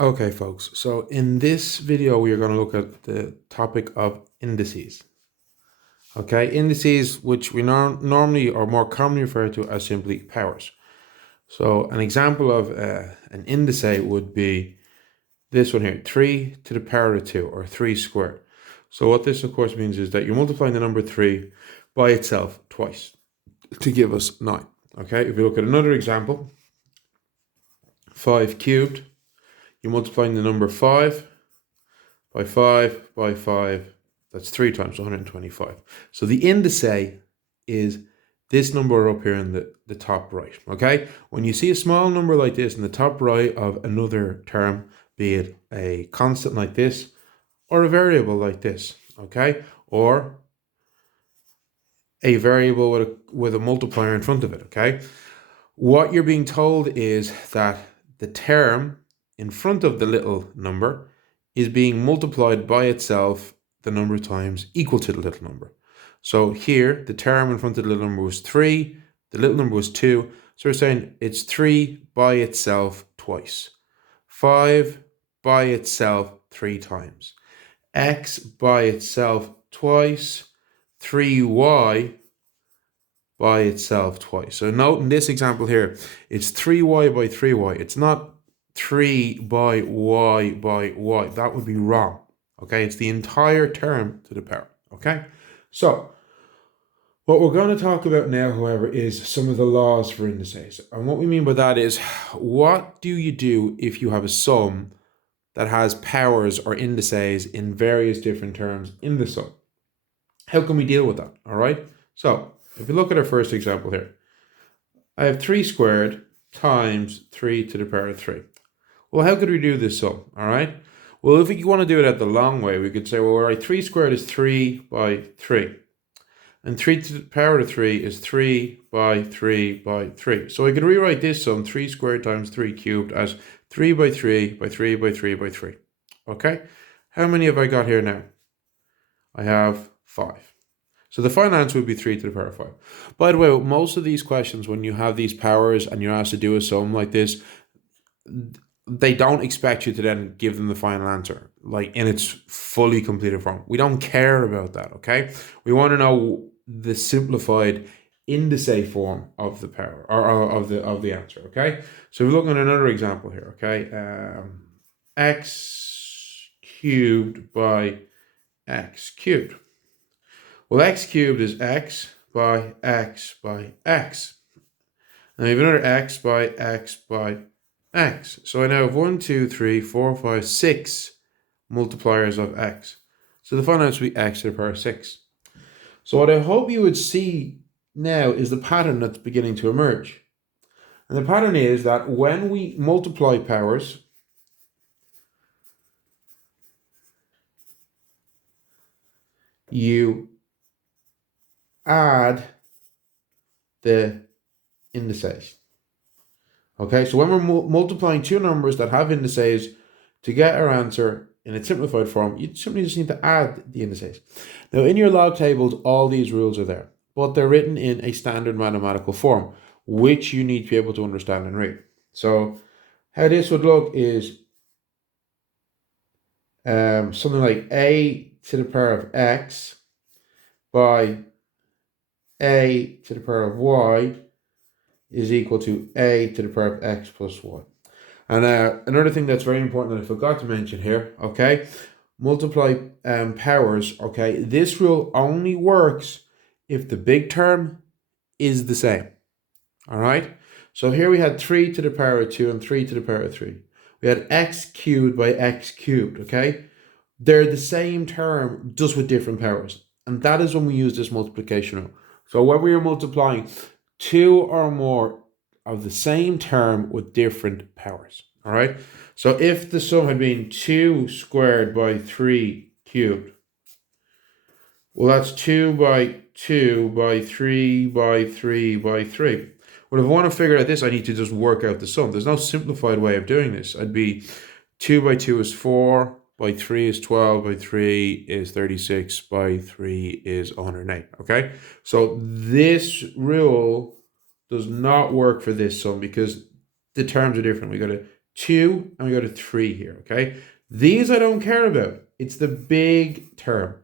Okay, folks. So in this video, we are going to look at the topic of indices. Okay, indices, which we normally or more commonly refer to as simply powers. So an example of an indice would be this one here, 3 to the power of 2, or 3 squared. So what this, of course, means is that you're multiplying the number 3 by itself twice to give us 9. Okay, if we look at another example, 5 cubed, you're multiplying the number 5 by 5 by 5. That's 3 times 125. So the indice is this number up here in the top right. Okay, when you see a small number like this in the top right of another term, be it a constant like this or a variable like this, okay, or a variable with a multiplier in front of it, okay, what you're being told is that the term in front of the little number is being multiplied by itself the number of times equal to the little number. So here, the term in front of the little number was 3, the little number was 2, so we're saying it's 3 by itself twice, 5 by itself 3 times, x by itself twice, 3y by itself twice. So note in this example here, it's 3y by 3y. It's not 3 by y by y. That would be wrong. Okay, it's the entire term to the power. Okay, so what we're going to talk about now, however, is some of the laws for indices. And what we mean by that is, what do you do if you have a sum that has powers or indices in various different terms in the sum? How can we deal with that? All right, so if you look at our first example here, I have 3 squared times 3 to the power of 3. Well, how could we do this sum? All right. Well, if you want to do it at the long way, we could say, well, all right, 3 squared is 3 by 3. And 3 to the power of 3 is 3 by 3 by 3. So I could rewrite this sum, 3 squared times 3 cubed, as 3 by 3 by 3 by 3 by 3. Okay. How many have I got here now? I have 5. So the final answer would be 3 to the power of 5. By the way, most of these questions, when you have these powers and you're asked to do a sum like this, they don't expect you to then give them the final answer, like in its fully completed form. We don't care about that, okay? We want to know the simplified indice form of the power, or of the answer, okay? So we're looking at another example here, okay? X cubed by x cubed. Well, x cubed is x by x by x. And we have another x by x by x. So I now have 1, 2, 3, 4, 5, 6 multipliers of x. So the final answer will be x to the power of 6. So what I hope you would see now is the pattern that's beginning to emerge. And the pattern is that when we multiply powers, you add the indices. Okay, so when we're multiplying two numbers that have indices to get our answer in a simplified form, you simply just need to add the indices. Now, in your log tables, all these rules are there, but they're written in a standard mathematical form, which you need to be able to understand and read. So how this would look is something like a to the power of x by a to the power of y is equal to a to the power of x plus y. And another thing that's very important that I forgot to mention here, okay, multiply powers, okay, this rule only works if the big term is the same, all right? So here we had 3 to the power of 2 and 3 to the power of 3. We had x cubed by x cubed, okay? They're the same term, just with different powers. And that is when we use this multiplication rule. So when we are multiplying two or more of the same term with different powers, all right? So if the sum had been 2 squared by 3 cubed, well, that's 2 by 2 by 3 by 3 by 3. Well, if I want to figure out this, I need to just work out the sum. There's no simplified way of doing this. I'd be 2 by 2 is 4, by 3 is 12, by 3 is 36, by 3 is 108, okay? So this rule does not work for this sum because the terms are different. We got a 2, and we go to 3 here, okay? These I don't care about. It's the big term,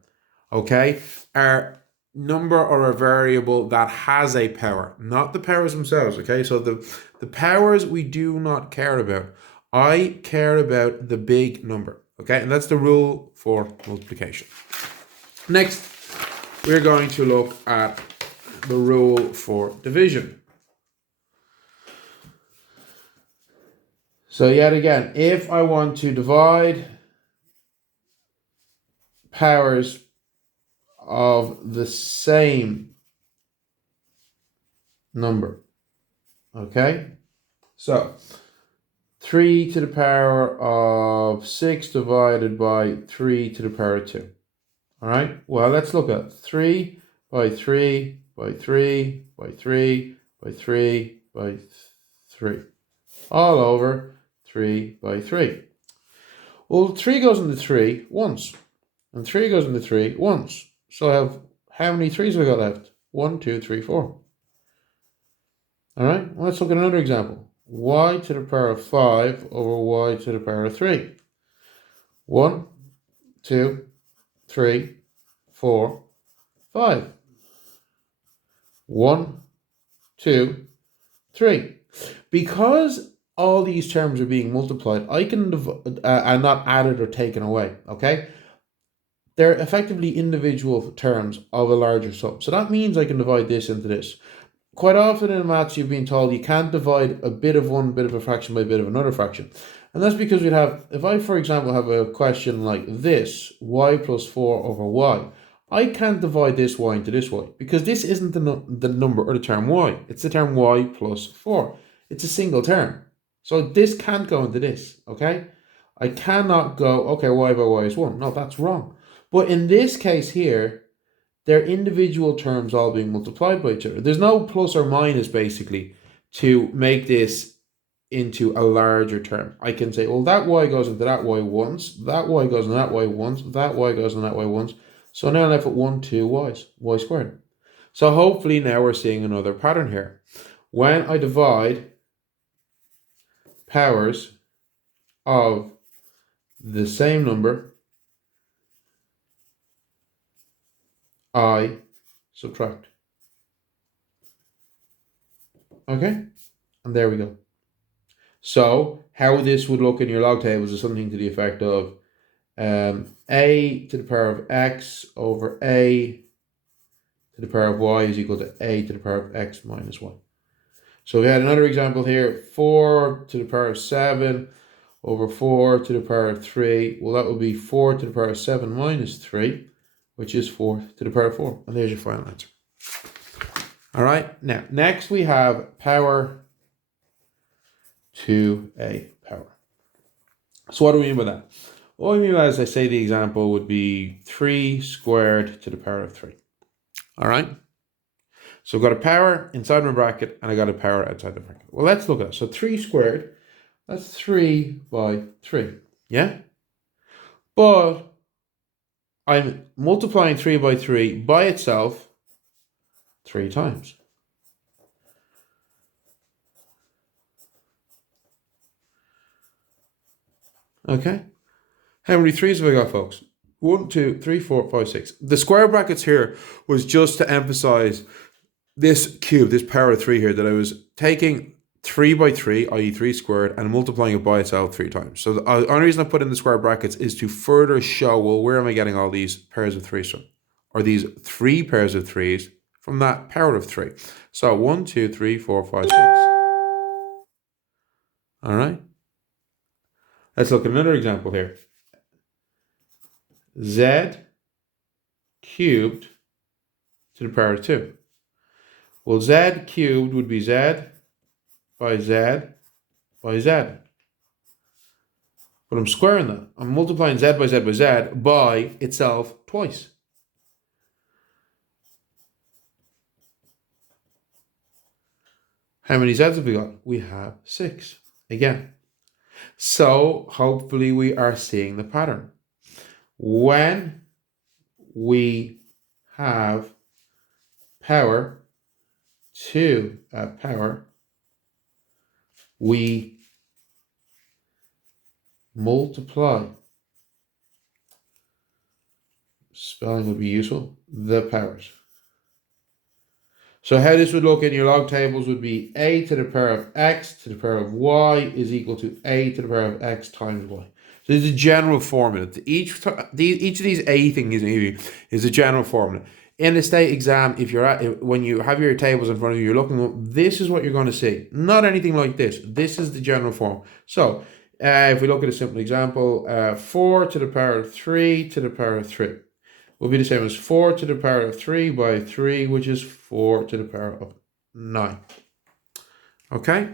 okay? Our number or a variable that has a power, not the powers themselves, okay? So the powers we do not care about. I care about the big number, okay? And that's the rule for multiplication. Next, we're going to look at the rule for division. So yet again, if I want to divide powers of the same number, okay? So 3 to the power of 6 divided by 3 to the power of 2. All right, well, let's look at 3 by 3 by 3 by 3 by 3 by 3. All over 3 by 3. Well, 3 goes into 3 once. And 3 goes into 3 once. So I have, how many 3s have I got left? 1, 2, 3, 4. All right, well, let's look at another example. Y to the power of 5 over y to the power of 3. 1, 2, 3, 4, 5. 1, 2, 3. Because all these terms are being multiplied, I can and not added or taken away, okay? They're effectively individual terms of a larger sum. So that means I can divide this into this. Quite often in maths, you've been told you can't divide a bit of one bit of a fraction by a bit of another fraction. And that's because we'd have, if I, for example, have a question like this, y plus 4 over y, I can't divide this y into this y, because this isn't the number or the term y. It's the term y plus 4. It's a single term. So this can't go into this, okay? I cannot go, okay, y by y is 1. No, that's wrong. But in this case here, they're individual terms all being multiplied by each other. There's no plus or minus, basically, to make this into a larger term. I can say, well, that y goes into that y once, that y goes into that y once, that y goes into that y once. So now I'm left with 1, 2 y's, y squared. So hopefully now we're seeing another pattern here. When I divide powers of the same number, I subtract. Okay, and there we go. So how this would look in your log tables is something to the effect of a to the power of x over a to the power of y is equal to a to the power of x minus y. So we had another example here, 4 to the power of 7 over 4 to the power of 3. Well, that would be 4 to the power of 7 minus 3, which is 4 to the power of 4. And there's your final answer. All right, now, next we have power to a power. So what do we mean by that? What I mean by, as I say, the example would be 3 squared to the power of 3. All right? So I've got a power inside my bracket and I got a power outside the bracket. Well, let's look at it. So 3 squared, that's 3 by 3. Yeah? But I'm multiplying 3 by 3 by itself 3 times. Okay? How many 3's have I got, folks? 1, 2, 3, 4, 5, 6. The square brackets here was just to emphasize this cube, this power of 3 here, that I was taking 3 by 3, i.e. 3 squared, and multiplying it by itself 3 times. So the only reason I put in the square brackets is to further show, well, where am I getting all these pairs of 3's from? Or these 3 pairs of 3's from that power of 3. So 1, 2, 3, 4, 5, 6. All right. Let's look at another example here. Z cubed to the power of 2. Well, Z cubed would be Z by Z by Z. But I'm squaring that. I'm multiplying Z by Z by Z by itself twice. How many Z's have we got? We have 6. Again. So hopefully we are seeing the pattern. When we have power to a power, we multiply, spelling would be useful, the powers. So how this would look in your log tables would be a to the power of x to the power of y is equal to a to the power of x times y. So this is a general formula. Each of these a things is a general formula. In the state exam, when you have your tables in front of you, you're looking up, this is what you're going to see. Not anything like this. This is the general form. So if we look at a simple example, 4 to the power of 3 to the power of 3 will be the same as 4 to the power of 3 by 3, which is 4 to the power of 9. Okay?